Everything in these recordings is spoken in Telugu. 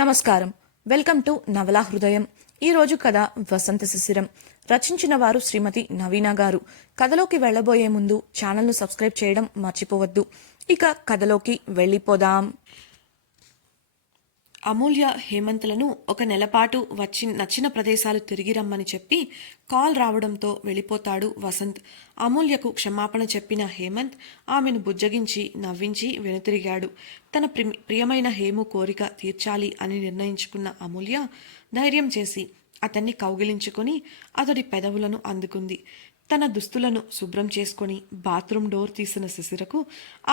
నమస్కారం. వెల్కమ్ టు నవలా హృదయం. ఈరోజు కథ వసంత శిశిరం. రచించిన వారు శ్రీమతి నవీన గారు. కథలోకి వెళ్లబోయే ముందు ఛానల్ను సబ్స్క్రైబ్ చేయడం మర్చిపోవద్దు. ఇక కథలోకి వెళ్ళిపోదాం. అమూల్య హేమంత్లను ఒక నెలపాటు నచ్చిన ప్రదేశాలు తిరిగి రమ్మని చెప్పి కాల్ రావడంతో వెళ్ళిపోతాడు వసంత్. అమూల్యకు క్షమాపణ చెప్పిన హేమంత్ ఆమెను బుజ్జగించి నవ్వించి వెనుతిరిగాడు. తన ప్రియమైన హేము కోరిక తీర్చాలి అని నిర్ణయించుకున్న అమూల్య ధైర్యం చేసి అతన్ని కౌగిలించుకొని అతడి పెదవులను అందుకుంది. తన దుస్తులను శుభ్రం చేసుకుని బాత్రూమ్ డోర్ తీసిన శిశిరకు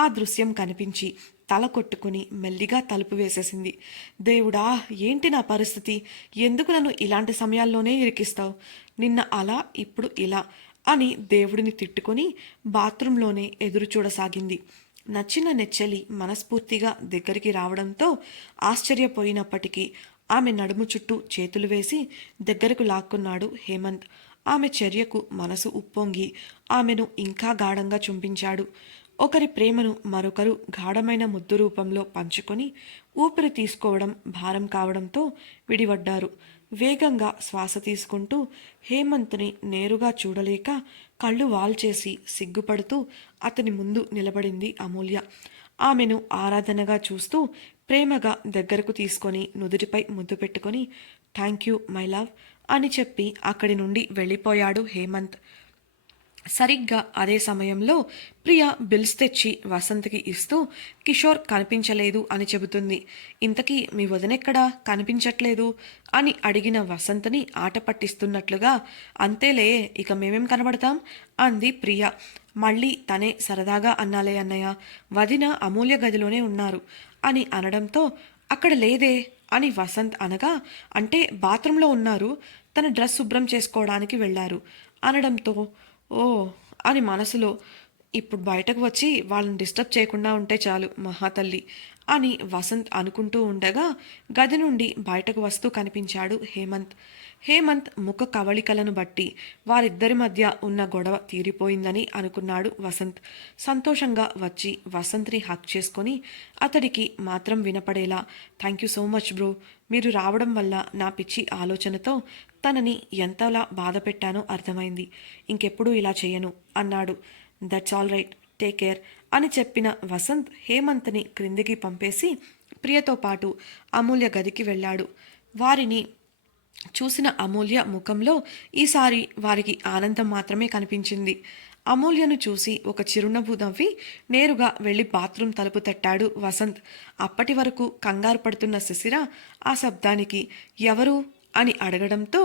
ఆ దృశ్యం కనిపించి తల కొట్టుకుని మెల్లిగా తలుపు వేసేసింది. దేవుడా, ఏంటి నా పరిస్థితి? ఎందుకు నన్ను ఇలాంటి సమయాల్లోనే ఇరికిస్తావు? నిన్న అలా, ఇప్పుడు ఇలా అని దేవుడిని తిట్టుకుని బాత్రూంలోనే ఎదురు చూడసాగింది. నచ్చిన నెచ్చెలి మనస్ఫూర్తిగా దగ్గరికి రావడంతో ఆశ్చర్యపోయినప్పటికీ ఆమె నడుము చుట్టూ చేతులు వేసి దగ్గరకు లాక్కున్నాడు హేమంత్. ఆమె చర్యకు మనసు ఉప్పొంగి ఆమెను ఇంకా గాఢంగా చుంపించాడు. ఒకరి ప్రేమను మరొకరు గాఢమైన ముద్దు రూపంలో పంచుకొని ఊపిరి తీసుకోవడం భారం కావడంతో విడివడ్డారు. వేగంగా శ్వాస తీసుకుంటూ హేమంత్ని నేరుగా చూడలేక కళ్ళు వాల్చేసి సిగ్గుపడుతూ అతని ముందు నిలబడింది అమూల్య. ఆమెను ఆరాధనగా చూస్తూ ప్రేమగా దగ్గరకు తీసుకొని నుదుటిపై ముద్దు పెట్టుకొని థ్యాంక్ యూ మై లవ్ అని చెప్పి అక్కడి నుండి వెళ్ళిపోయాడు హేమంత్. సరిగ్గా అదే సమయంలో ప్రియ బిల్స్ తెచ్చి వసంత్కి ఇస్తూ కిషోర్ కనిపించలేదు అని చెబుతుంది. ఇంతకీ మీ వదినెక్కడా కనిపించట్లేదు అని అడిగిన వసంత్ని ఆట పట్టిస్తున్నట్లుగా అంతేలే, ఇక మేమేం కనబడతాం అంది ప్రియ. మళ్ళీ తనే సరదాగా అన్నాలే అన్నయ్య, వదిన అమూల్య గదిలోనే ఉన్నారు అని అనడంతో అక్కడ లేదే అని వసంత్ అనగా, అంటే బాత్రూంలో ఉన్నారు, తన డ్రెస్ శుభ్రం చేసుకోవడానికి వెళ్ళారు అనడంతో ఓ అని మనసులో ఇప్పుడు బయటకు వచ్చి వాళ్ళని డిస్టర్బ్ చేయకుండా ఉంటే చాలు మహాతల్లి అని వసంత్ అనుకుంటూ ఉండగా గది నుండి బయటకు వస్తూ కనిపించాడు హేమంత్. హేమంత్ ముఖ కవళికలను బట్టి వారిద్దరి మధ్య ఉన్న గొడవ తీరిపోయిందని అనుకున్నాడు వసంత్. సంతోషంగా వచ్చి వసంత్ని హక్ చేసుకొని అతడికి మాత్రం వినపడేలా thank you so much bro, మీరు రావడం వల్ల నా పిచ్చి ఆలోచనతో తనని ఎంతలా బాధ పెట్టానో అర్థమైంది. ఇంకెప్పుడూ ఇలా చేయను అన్నాడు. That's all right, take care అని చెప్పిన వసంత్ హేమంత్ని క్రిందికి పంపేసి ప్రియతో పాటు అమూల్య గదికి వెళ్ళాడు. వారిని చూసిన అమూల్య ముఖంలో ఈసారి వారికి ఆనందం మాత్రమే కనిపించింది. అమూల్యను చూసి ఒక చిరునవ్వు నవ్వి నేరుగా వెళ్ళి బాత్రూమ్ తలుపు తట్టాడు వసంత్. అప్పటి వరకు కంగారు పడుతున్న శిశిర ఆ శబ్దానికి ఎవరు అని అడగడంతో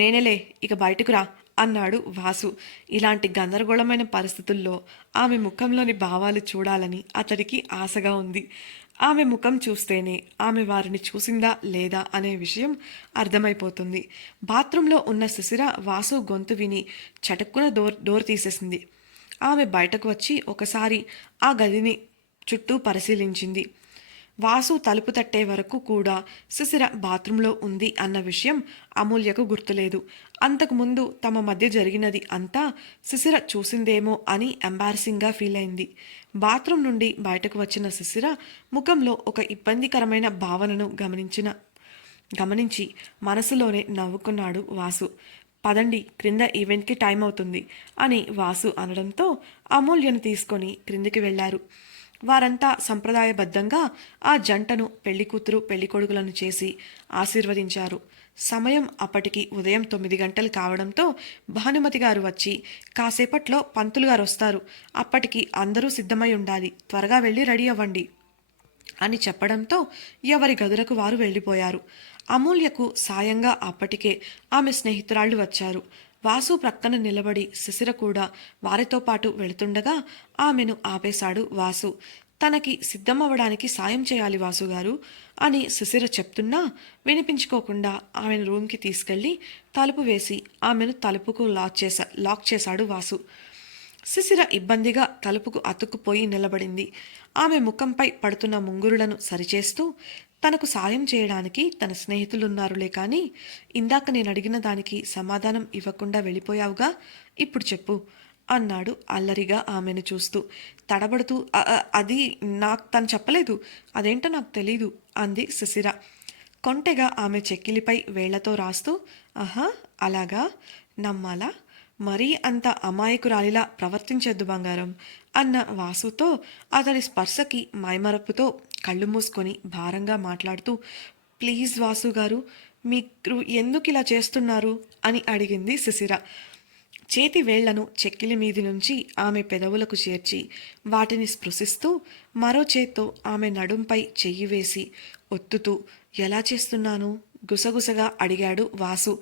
నేనేలే, ఇక బయటకు రా అన్నాడు వాసు. ఇలాంటి గందరగోళమైన పరిస్థితుల్లో ఆమె ముఖంలోని భావాలు చూడాలని అతడికి ఆశగా ఉంది. ఆమె ముఖం చూస్తేనే ఆమె వారిని చూసిందా లేదా అనే విషయం అర్థమైపోతుంది. బాత్రూంలో ఉన్న శిశిర వాసు గొంతు విని చటుక్కున డోర్ తీసేసింది. ఆమె బయటకు వచ్చి ఒకసారి ఆ గదిని చుట్టూ పరిశీలించింది. వాసు తలుపు తట్టే వరకు కూడా శిశిర బాత్రూంలో ఉంది అన్న విషయం అమూల్యకు గుర్తులేదు. అంతకుముందు తమ మధ్య జరిగినది అంతా శిశిర చూసిందేమో అని ఎంబారసింగ్గా ఫీల్ అయింది. బాత్రూం నుండి బయటకు వచ్చిన శిశిర ముఖంలో ఒక ఇబ్బందికరమైన భావనను గమనించి మనసులోనే నవ్వుకున్నాడు వాసు. పదండి, క్రింద ఈవెంట్కి టైం అవుతుంది అని వాసు అనడంతో అమూల్యను తీసుకొని క్రిందికి వెళ్లారు. వారంతా సంప్రదాయబద్ధంగా ఆ జంటను పెళ్లికూతురు పెళ్లికొడుకులను చేసి ఆశీర్వదించారు. సమయం అప్పటికి ఉదయం 9 గంటలు కావడంతో భానుమతి గారు వచ్చి కాసేపట్లో పంతులు గారు వస్తారు, అప్పటికి అందరూ సిద్ధమై ఉండాలి, త్వరగా వెళ్ళి రెడీ అవ్వండి అని చెప్పడంతో ఎవరి గదులకు వారు వెళ్ళిపోయారు. అమూల్యకు సాయంగా అప్పటికే ఆమె స్నేహితురాళ్లు వచ్చారు. వాసు ప్రక్కన నిలబడి శిశిర కూడా వారితో పాటు వెళుతుండగా ఆమెను ఆపేశాడు వాసు. తనకి సిద్ధమవ్వడానికి సాయం చేయాలి వాసుగారు అని శిశిర చెప్తున్నా వినిపించుకోకుండా ఆమెను రూమ్కి తీసుకెళ్లి తలుపు వేసి ఆమెను తలుపుకు లాక్ చేశాడు వాసు. శిశిర ఇబ్బందిగా తలుపుకు అతుక్కుపోయి నిలబడింది. ఆమె ముఖంపై పడుతున్న ముంగురులను సరిచేస్తూ తనకు సాయం చేయడానికి తన స్నేహితులున్నారులే కానీ ఇందాక నేను అడిగిన దానికి సమాధానం ఇవ్వకుండా వెళ్ళిపోయావుగా, ఇప్పుడు చెప్పు అన్నాడు అల్లరిగా ఆమెను చూస్తూ. తడబడుతూ అది నాకు తను చెప్పలేదు, అదేంటో నాకు తెలీదు అంది శిశిర. కొంటెగా ఆమె చెక్కిలిపై వేళ్లతో రాస్తూ, ఆహా, అలాగా, నమ్మాలా, మరీ అంత అమాయకురాలిలా ప్రవర్తించొద్దు బంగారం అన్న వాసుతో అతడి స్పర్శకి మైమరపుతో కళ్ళు మూసుకొని భారంగా మాట్లాడుతూ, ప్లీజ్ వాసు గారు, మీరు ఎందుకు ఇలా చేస్తున్నారు అని అడిగింది శిశిర. చేతి వేళ్లను చెక్కిలి మీది నుంచి ఆమె పెదవులకు చేర్చి వాటిని స్పృశిస్తూ మరో చేత్తో ఆమె నడుంపై చెయ్యి వేసి ఒత్తుతూ, ఎలా చేస్తున్నాను గుసగుసగా అడిగాడు వాసు.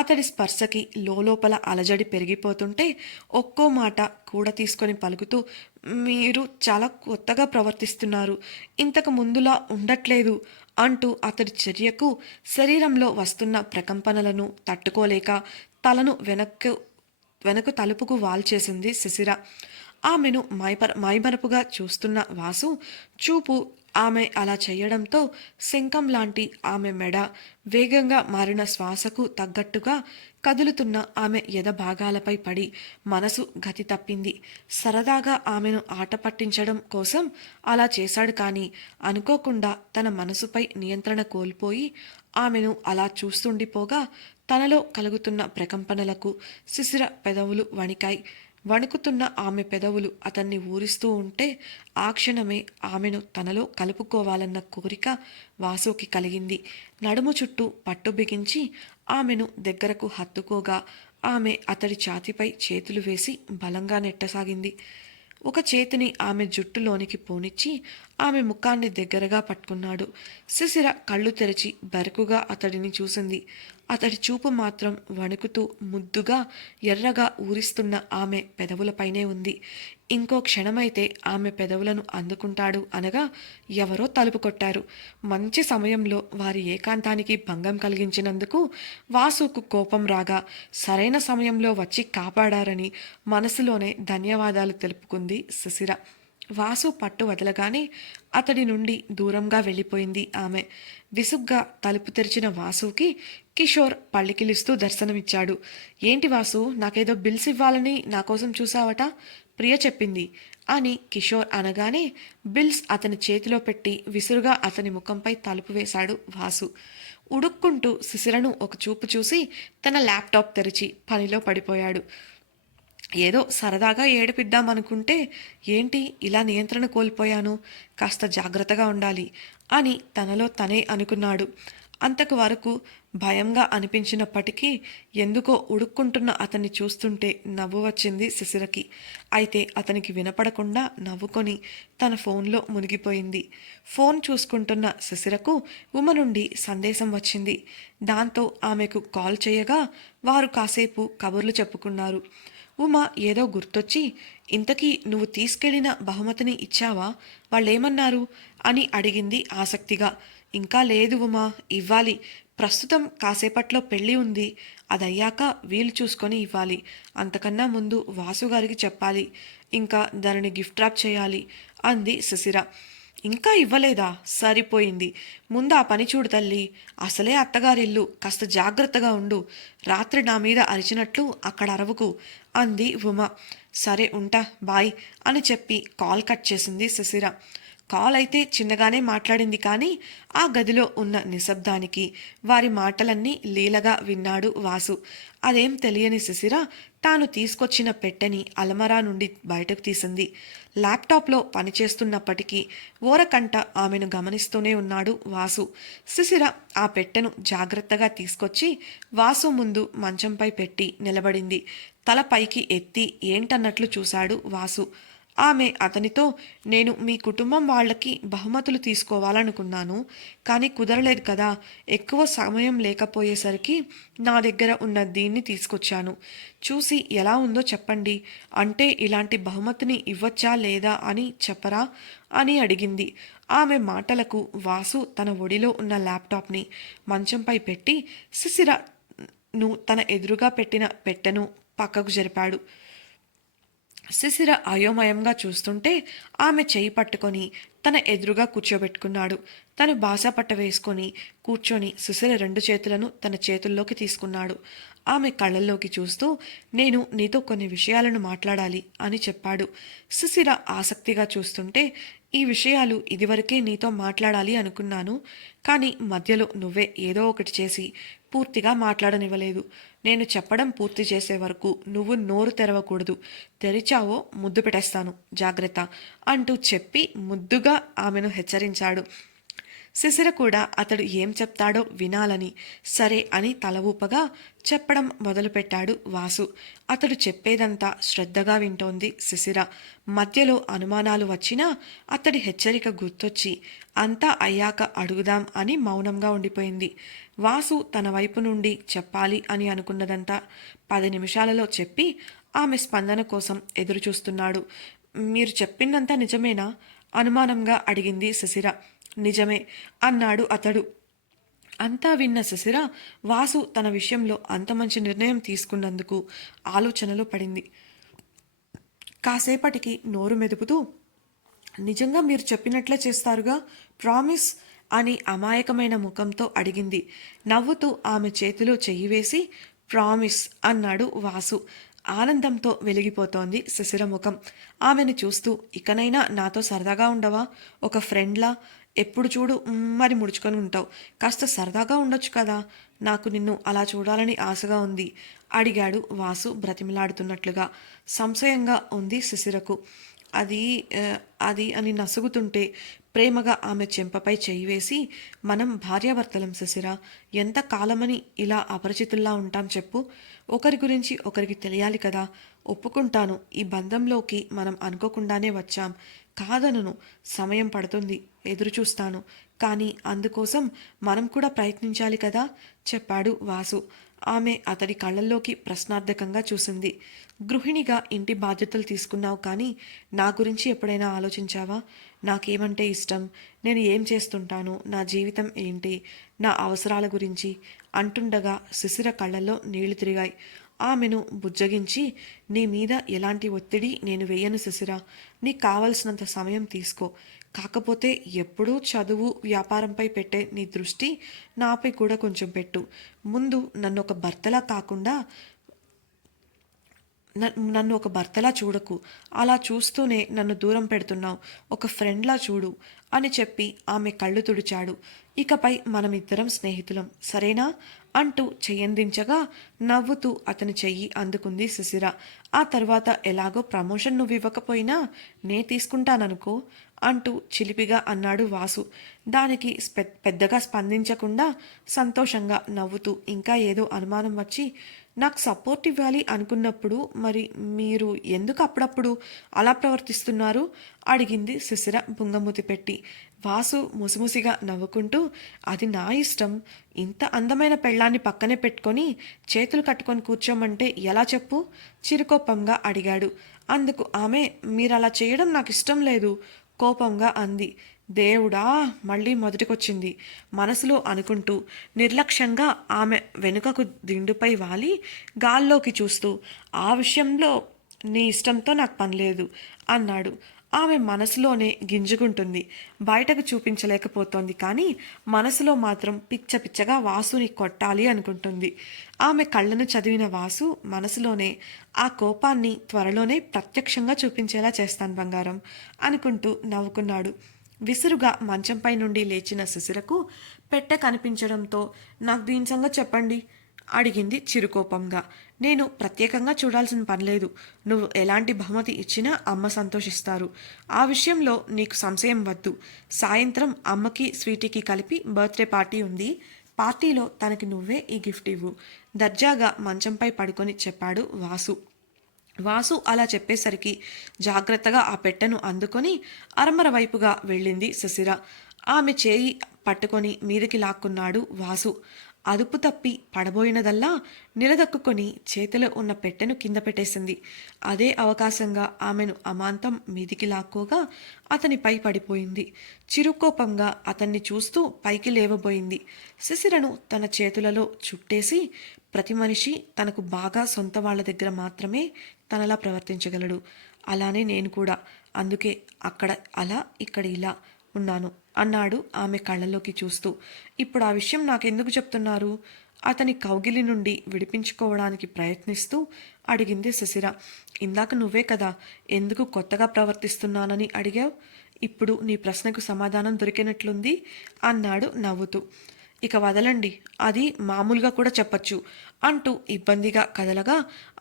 అతడి స్పర్శకి లోపల అలజడి పెరిగిపోతుంటే ఒక్కో మాట కూడా తీసుకొని పలుకుతూ, మీరు చాలా కొత్తగా ప్రవర్తిస్తున్నారు, ఇంతకు ముందులా ఉండట్లేదు అంటూ అతడి చర్యకు శరీరంలో వస్తున్న ప్రకంపనలను తట్టుకోలేక తలను వెనక్కు తలుపుకు వాల్చేసింది శిశిర. ఆమెను మైమరపుగా చూస్తున్న వాసు చూపు ఆమె అలా చేయడంతో శంఖం లాంటి ఆమె మెడ, వేగంగా మారిన శ్వాసకు తగ్గట్టుగా కదులుతున్న ఆమె ఎద భాగాలపై పడి మనసు గతి తప్పింది. సరదాగా ఆమెను ఆట పట్టించడం కోసం అలా చేశాడు కానీ అనుకోకుండా తన మనసుపై నియంత్రణ కోల్పోయి ఆమెను అలా చూస్తుండిపోగా తనలో కలుగుతున్న ప్రకంపనలకు శిశిర పెదవులు వణికాయి. వణుకుతున్న ఆమె పెదవులు అతన్ని ఊరిస్తూ ఉంటే ఆ క్షణమే ఆమెను తనలో కలుపుకోవాలన్న కోరిక వాసుకి కలిగింది. నడుము చుట్టూ పట్టు బిగించి ఆమెను దగ్గరకు హత్తుకోగా ఆమె అతడి ఛాతీపై చేతులు వేసి బలంగా నెట్టసాగింది. ఒక చేతిని ఆమె జుట్టులోనికి పోనిచ్చి ఆమె ముఖాన్ని దగ్గరగా పట్టుకున్నాడు. శిశిర కళ్ళు తెరిచి బెరుకుగా అతడిని చూసింది. అతడి చూపు మాత్రం వణుకుతూ ముద్దుగా ఎర్రగా ఊరిస్తున్న ఆమె పెదవులపైనే ఉంది. ఇంకో క్షణమైతే ఆమె పెదవులను అందుకుంటాడు అనగా ఎవరో తలుపు కొట్టారు. మంచి సమయంలో వారి ఏకాంతానికి భంగం కలిగించినందుకు వాసుకు కోపం రాగా సరైన సమయంలో వచ్చి కాపాడారని మనసులోనే ధన్యవాదాలు తెలుపుకుంది శిశిర. వాసు పట్టు వదలగానే అతడి నుండి దూరంగా వెళ్ళిపోయింది ఆమె. విసుగ్గా తలుపు తెరిచిన వాసుకి కిషోర్ పళ్ళికిలిస్తూ దర్శనమిచ్చాడు. ఏంటి వాసు, నాకేదో బిల్స్ ఇవ్వాలని నా కోసం చూసావట, ప్రియ చెప్పింది అని కిషోర్ అనగానే బిల్స్ అతని చేతిలో పెట్టి విసురుగా అతని ముఖంపై తలుపు వేశాడు వాసు. ఉడుక్కుంటూ శిశిరను ఒక చూపు చూసి తన ల్యాప్టాప్ తెరిచి పనిలో పడిపోయాడు. ఏదో సరదాగా ఏడిపిద్దామనుకుంటే ఏంటి ఇలా నియంత్రణ కోల్పోయాను, కాస్త జాగ్రత్తగా ఉండాలి అని తనలో తనే అనుకున్నాడు. అంతకు వరకు భయంగా అనిపించినప్పటికీ ఎందుకో ఉడుక్కుంటున్న అతన్ని చూస్తుంటే నవ్వు వచ్చింది శిశిరకి. అయితే అతనికి వినపడకుండా నవ్వుకొని తన ఫోన్లో మునిగిపోయింది. ఫోన్ చూసుకుంటున్న శిశిరకు ఉమ నుండి సందేశం వచ్చింది. దాంతో ఆమెకు కాల్ చేయగా వారు కాసేపు కబుర్లు చెప్పుకున్నారు. ఉమ ఏదో గుర్తొచ్చి, ఇంతకీ నువ్వు తీసుకెళ్లిన బహుమతిని ఇచ్చావా, వాళ్ళేమన్నారు అని అడిగింది ఆసక్తిగా. ఇంకా లేదు ఉమా, ఇవ్వాలి, ప్రస్తుతం కాసేపట్లో పెళ్ళి ఉంది, అదయ్యాక వీలు చూసుకొని ఇవ్వాలి, అంతకన్నా ముందు వాసుగారికి చెప్పాలి, ఇంకా దానిని గిఫ్ట్ ర్యాప్ చేయాలి అంది శిశిర. ఇంకా ఇవ్వలేదా, సరిపోయింది, ముందు ఆ పని చూడు తల్లి, అసలే అత్తగారిల్లు, కాస్త జాగ్రత్తగా ఉండు, రాత్రి నా మీద అరిచినట్లు అక్కడ అరవకు అంది ఉమ. సరే ఉంటా, బాయ్ అని చెప్పి కాల్ కట్ చేసింది శిశిర. కాల్ అయితే చిన్నగానే మాట్లాడింది కానీ ఆ గదిలో ఉన్న నిశ్శబ్దానికి వారి మాటలన్నీ లీలగా విన్నాడు వాసు. అదేం తెలియని శిశిర తాను తీసుకొచ్చిన పెట్టెని అలమరా నుండి బయటకు తీసింది. ల్యాప్టాప్లో పనిచేస్తున్నప్పటికీ ఓరకంట ఆమెను గమనిస్తూనే ఉన్నాడు వాసు. శిశిర ఆ పెట్టెను జాగ్రత్తగా తీసుకొచ్చి వాసు ముందు మంచంపై పెట్టి నిలబడింది. తల పైకి ఎత్తి ఏంటన్నట్లు చూశాడు వాసు. ఆమె అతనితో, నేను మీ కుటుంబం వాళ్ళకి బహుమతులు తీసుకోవాలనుకున్నాను, కానీ కుదరలేదు కదా, ఎక్కువ సమయం లేకపోయేసరికి నా దగ్గర ఉన్న దీన్ని తీసుకొచ్చాను, చూసి ఎలా ఉందో చెప్పండి, అంటే ఇలాంటి బహుమతిని ఇవ్వచ్చా లేదా అని చెప్పరా అని అడిగింది. ఆమె మాటలకు వాసు తన ఒడిలో ఉన్న ల్యాప్టాప్ని మంచంపై పెట్టి శిశిరను తన ఎదురుగా పెట్టిన పెట్టెను పక్కకు జరిపాడు. శిశిర అయోమయంగా చూస్తుంటే ఆమె చేయి పట్టుకొని తన ఎదురుగా కూర్చోబెట్టుకున్నాడు. తను బాసాపట్ట వేసుకొని కూర్చొని శిశిర రెండు చేతులను తన చేతుల్లోకి తీసుకున్నాడు. ఆమె కళ్ళల్లోకి చూస్తూ, నేను నీతో కొన్ని విషయాలను మాట్లాడాలి అని చెప్పాడు. శిశిర ఆసక్తిగా చూస్తుంటే ఈ విషయాలు ఇదివరకే నీతో మాట్లాడాలి అనుకున్నాను, కానీ మధ్యలో నువ్వే ఏదో ఒకటి చేసి పూర్తిగా మాట్లాడనివ్వలేదు. నేను చెప్పడం పూర్తి చేసే వరకు నువ్వు నోరు తెరవకూడదు. తెరిచావో ముద్దు పెట్టేస్తాను, జాగ్రత్త అంటూ చెప్పి ముద్దుగా ఆమెను హెచ్చరించాడు. శిశిర కూడా అతడు ఏం చెప్తాడో వినాలని సరే అని తల ఊపగా చెప్పడం మొదలుపెట్టాడు వాసు. అతడు చెప్పేదంతా శ్రద్ధగా వింటోంది శిశిర. మధ్యలో అనుమానాలు వచ్చినా అతడి హెచ్చరిక గుర్తొచ్చి అంతా అయ్యాక అడుగుదాం అని మౌనంగా ఉండిపోయింది. వాసు తన వైపు నుండి చెప్పాలి అని అనుకున్నదంతా 10 నిమిషాలలో చెప్పి ఆమె స్పందన కోసం ఎదురుచూస్తున్నాడు. మీరు చెప్పిందంతా నిజమేనా? అనుమానంగా అడిగింది శిశిర. నిజమే అన్నాడు అతడు. అంతా విన్న శిశిర వాసు తన విషయంలో అంత మంచి నిర్ణయం తీసుకున్నందుకు ఆలోచనలో పడింది. కాసేపటికి నోరు మెదుపుతూ, నిజంగా మీరు చెప్పినట్లే చేస్తారుగా, ప్రామిస్ అని అమాయకమైన ముఖంతో అడిగింది. నవ్వుతూ ఆమె చేతిలో చెయ్యి వేసి ప్రామిస్ అన్నాడు వాసు. ఆనందంతో వెలిగిపోతోంది శిశిర ముఖం. ఆమెను చూస్తూ, ఇకనైనా నాతో సరదాగా ఉండవా? ఒక ఫ్రెండ్లా ఎప్పుడు చూడు మరి ముడుచుకొని ఉంటావు. కాస్త సరదాగా ఉండొచ్చు కదా. నాకు నిన్ను అలా చూడాలని ఆశగా ఉంది అడిగాడు వాసు బ్రతిమలాడుతున్నట్లుగా. సంశయంగా ఉంది శిశిరకు. అది ఆ, అది అని నసుగుతుంటే ప్రేమగా ఆమె చెంపపై చేయి వేసి, మనం భార్యాభర్తలం శిశిర. ఎంత కాలమని ఇలా అపరిచితుల్లా ఉంటాం చెప్పు. ఒకరి గురించి ఒకరికి తెలియాలి కదా. ఒప్పుకుంటాను, ఈ బంధంలోకి మనం అనుకోకుండానే వచ్చాం. కాదనను, సమయం పడుతుంది, ఎదురు చూస్తాను. కానీ అందుకోసం మనం కూడా ప్రయత్నించాలి కదా చెప్పాడు వాసు. ఆమె అతడి కళ్ళల్లోకి ప్రశ్నార్థకంగా చూసింది. గృహిణిగా ఇంటి బాధ్యతలు తీసుకున్నావు, కానీ నా గురించి ఎప్పుడైనా ఆలోచించావా? నాకేమంటే ఇష్టం, నేను ఏం చేస్తుంటాను, నా జీవితం ఏంటి, నా అవసరాల గురించి అంటుండగా శిశిర కళ్ళల్లో నీళ్లు తిరిగాయి. ఆమెను బుజ్జగించి, నీ మీద ఎలాంటి ఒత్తిడి నేను వేయను శిశిర. నీకు కావలసినంత సమయం తీసుకో. కాకపోతే ఎప్పుడూ చదువు వ్యాపారంపై పెట్టే నీ దృష్టి నాపై కూడా కొంచెం పెట్టు. ముందు నన్ను ఒక భర్తలా చూడకు. అలా చూస్తూనే నన్ను దూరం పెడుతున్నావు. ఒక ఫ్రెండ్లా చూడు అని చెప్పి ఆమె కళ్ళు తుడిచాడు. ఇకపై మనమిద్దరం స్నేహితులం, సరేనా అంటూ చెయ్యందించగా నవ్వుతూ అతని చెయ్యి అందుకుంది శిశిర. ఆ తర్వాత ఎలాగో ప్రమోషన్ నువ్వు ఇవ్వకపోయినా నే తీసుకుంటాననుకో అంటూ చిలిపిగా అన్నాడు వాసు. దానికి పెద్దగా స్పందించకుండా సంతోషంగా నవ్వుతూ ఇంకా ఏదో అనుమానం వచ్చి, నాకు సపోర్ట్ ఇవ్వాలి అనుకున్నప్పుడు మరి మీరు ఎందుకు అప్పుడప్పుడు అలా ప్రవర్తిస్తున్నారు అడిగింది శిశిర బుంగమూతి పెట్టి. వాసు ముసిముసిగా నవ్వుకుంటూ, అది నా ఇష్టం. ఇంత అందమైన పెళ్ళాన్ని పక్కనే పెట్టుకొని చేతులు కట్టుకొని కూర్చోమంటే ఎలా చెప్పు చిరుకోపంగా అడిగాడు. అందుకు ఆమె, మీరలా చేయడం నాకు ఇష్టం లేదు కోపంగా అంది. దేవుడా, మళ్ళీ మొదటికొచ్చింది మనసులో అనుకుంటూ నిర్లక్ష్యంగా ఆమె వెనుకకు దిండుపై వాలి గాల్లోకి చూస్తూ, ఆ విషయంలో నీ ఇష్టంతో నాకు పనిలేదు అన్నాడు. ఆమె మనసులోనే గింజుకుంటుంది, బయటకు చూపించలేకపోతోంది, కానీ మనసులో మాత్రం పిచ్చ పిచ్చగా వాసుని కొట్టాలి అనుకుంటుంది. ఆమె కళ్ళను చదివిన వాసు మనసులోనే, ఆ కోపాన్ని త్వరలోనే ప్రత్యక్షంగా చూపించేలా చేస్తాను బంగారం అనుకుంటూ నవ్వుకున్నాడు. విసురుగా మంచంపై నుండి లేచిన శిశిరకు పెట్టె కనిపించడంతో, నాకు దీని సంగతి చెప్పండి అడిగింది చిరుకోపంగా. నేను ప్రత్యేకంగా చూడాల్సిన పనిలేదు. నువ్వు ఎలాంటి బహుమతి ఇచ్చినా అమ్మ సంతోషిస్తారు. ఆ విషయంలో నీకు సంశయం వద్దు. సాయంత్రం అమ్మకి స్వీటీకి కలిపి బర్త్డే పార్టీ ఉంది. పార్టీలో తనకి నువ్వే ఈ గిఫ్ట్ ఇవ్వు దర్జాగా మంచంపై పడుకొని చెప్పాడు వాసు. వాసు అలా చెప్పేసరికి జాగ్రత్తగా ఆ పెట్టెను అందుకొని అరమర వైపుగా వెళ్ళింది శిశిర. ఆమె చేయి పట్టుకొని మీదకి లాక్కున్నాడు వాసు. అదుపు తప్పి పడబోయినదల్లా నిలదొక్కుని చేతిలో ఉన్న పెట్టెను కింద పెట్టేసింది. అదే అవకాశంగా ఆమెను అమాంతం మీదికి లాక్కోగా అతనిపై పడిపోయింది. చిరుకోపంగా అతన్ని చూస్తూ పైకి లేవబోయింది. శిశిరను తన చేతులలో చుట్టేసి, ప్రతి మనిషి తనకు బాగా సొంత వాళ్ళ దగ్గర మాత్రమే తనలా ప్రవర్తించగలడు. అలానే నేను కూడా. అందుకే అక్కడ అలా ఇక్కడ ఇలా ఉన్నాను అన్నాడు ఆమె కళ్ళలోకి చూస్తూ. ఇప్పుడు ఆ విషయం నాకెందుకు చెప్తున్నారు అతని కౌగిలి నుండి విడిపించుకోవడానికి ప్రయత్నిస్తూ అడిగింది శిశిర. ఇందాక నువ్వే కదా ఎందుకు కొత్తగా ప్రవర్తిస్తున్నానని అడిగావు. ఇప్పుడు నీ ప్రశ్నకు సమాధానం దొరికినట్లుంది అన్నాడు నవ్వుతూ. ఇక వదలండి, అది మామూలుగా కూడా చెప్పచ్చు అంటూ ఇబ్బందిగా కదలగా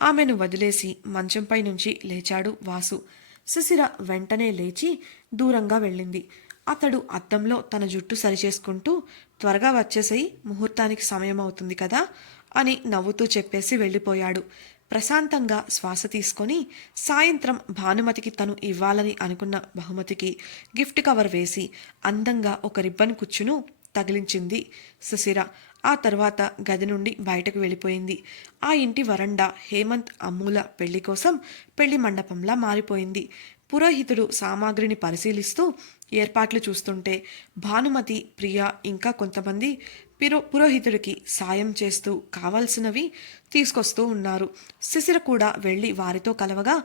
ఆమెను వదిలేసి మంచంపై నుంచి లేచాడు వాసు. శిశిర వెంటనే లేచి దూరంగా వెళ్ళింది. అతడు అద్దంలో తన జుట్టు సరిచేసుకుంటూ త్వరగా వచ్చేసేయి, ముహూర్తానికి సమయం అవుతుంది కదా అని నవ్వుతూ చెప్పేసి వెళ్ళిపోయాడు. ప్రశాంతంగా శ్వాస తీసుకొని సాయంత్రం భానుమతికి తను ఇవ్వాలని అనుకున్న బహుమతికి గిఫ్ట్ కవర్ వేసి అందంగా ఒక రిబ్బన్ కుచ్చును తగిలించింది సుశిర. ఆ తర్వాత గది నుండి బయటకు వెళ్ళిపోయింది. ఆ ఇంటి వరండా హేమంత్ అమ్ముల పెళ్లి కోసం పెళ్లి మండపంలా మారిపోయింది. పురోహితుడు సామాగ్రిని పరిశీలిస్తూ ఏర్పాట్లు చూస్తుంటే భానుమతి, ప్రియ ఇంకా కొంతమంది పురోహితుడికి సాయం చేస్తూ కావాల్సినవి తీసుకొస్తూ ఉన్నారు. శిశిర కూడా వెళ్ళి వారితో కలవగా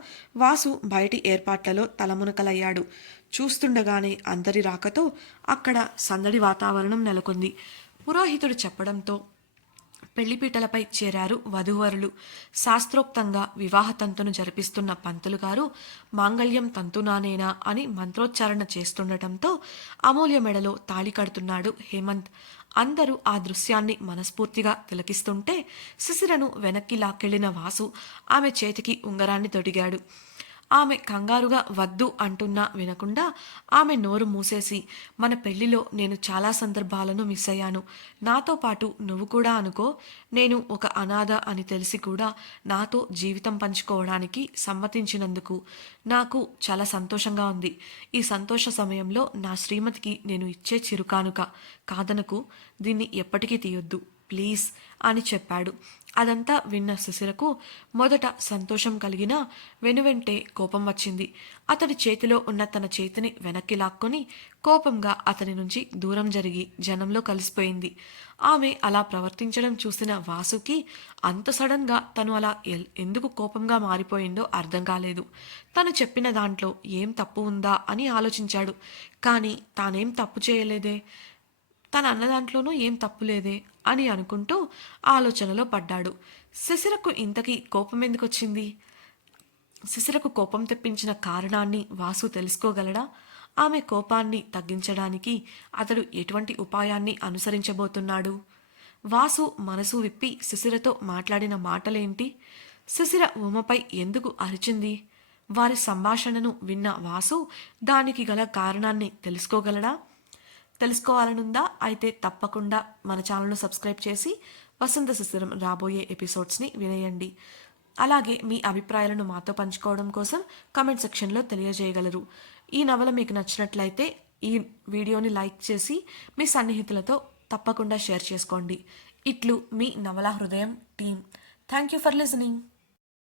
వాసు బయటి ఏర్పాట్లలో తలమునకలయ్యాడు. చూస్తుండగానే అందరి రాకతో అక్కడ సందడి వాతావరణం నెలకొంది. పురోహితుడు చెప్పడంతో పెళ్లిపీటలపై చేరారు వధూవరులు. శాస్త్రోక్తంగా వివాహ తంతును జరిపిస్తున్న పంతులు గారు మాంగళ్యం తంతునానేనా అని మంత్రోచ్చారణ చేస్తుండటంతో అమూల్య మెడలో తాళి కడుతున్నాడు హేమంత్. అందరూ ఆ దృశ్యాన్ని మనస్ఫూర్తిగా తిలకిస్తుంటే శిశిరను వెనక్కి లాక్కెళ్లిన వాసు ఆమె చేతికి ఉంగరాన్ని తొడిగాడు. ఆమె కంగారుగా వద్దు అంటున్నా వినకుండా ఆమె నోరు మూసేసి, మన పెళ్లిలో నేను చాలా సందర్భాలను మిస్ అయ్యాను. నాతో పాటు నువ్వు కూడా అనుకో. నేను ఒక అనాథ అని తెలిసి కూడా నాతో జీవితం పంచుకోవడానికి సమ్మతించినందుకు నాకు చాలా సంతోషంగా ఉంది. ఈ సంతోష సమయంలో నా శ్రీమతికి నేను ఇచ్చే చిరుకానుక కాదనకు. దీన్ని ఎప్పటికీ తీయొద్దు ప్లీజ్ అని చెప్పాడు. అదంతా విన్న శిశిరకు మొదట సంతోషం కలిగినా వెనువెంటే కోపం వచ్చింది. అతడి చేతిలో ఉన్న తన చేతిని వెనక్కి లాక్కొని కోపంగా అతని నుంచి దూరం జరిగి జనంలో కలిసిపోయింది. ఆమె అలా ప్రవర్తించడం చూసిన వాసుకి అంత సడన్గా తను అలా ఎందుకు కోపంగా మారిపోయిందో అర్థం కాలేదు. తను చెప్పిన దాంట్లో ఏం తప్పు ఉందా అని ఆలోచించాడు. కానీ తానేం తప్పు చేయలేదే, తన అన్న దాంట్లోనూ ఏం తప్పులేదే అని అనుకుంటూ ఆలోచనలో పడ్డాడు. శిశిరకు ఇంతకీ కోపం ఎందుకొచ్చింది? శిశిరకు కోపం తెప్పించిన కారణాన్ని వాసు తెలుసుకోగలడా? ఆమె కోపాన్ని తగ్గించడానికి అతడు ఎటువంటి ఉపాయాన్ని అనుసరించబోతున్నాడు? వాసు మనసు విప్పి శిశిరతో మాట్లాడిన మాటలేంటి? శిశిర ఉమపై ఎందుకు అరిచింది? వారి సంభాషణను విన్న వాసు దానికి గల కారణాన్ని తెలుసుకోగలడా? తెలుసుకోవాలనుందా? అయితే తప్పకుండా మన ఛానల్ను సబ్స్క్రైబ్ చేసి వసంత శిశిరం రాబోయే ఎపిసోడ్స్ని వినేయండి. అలాగే మీ అభిప్రాయాలను మాతో పంచుకోవడం కోసం కామెంట్ సెక్షన్లో తెలియజేయగలరు. ఈ నవల మీకు నచ్చినట్లయితే ఈ వీడియోని లైక్ చేసి మీ సన్నిహితులతో తప్పకుండా షేర్ చేసుకోండి. ఇట్లు మీ నవల హృదయం team. Thank you for listening.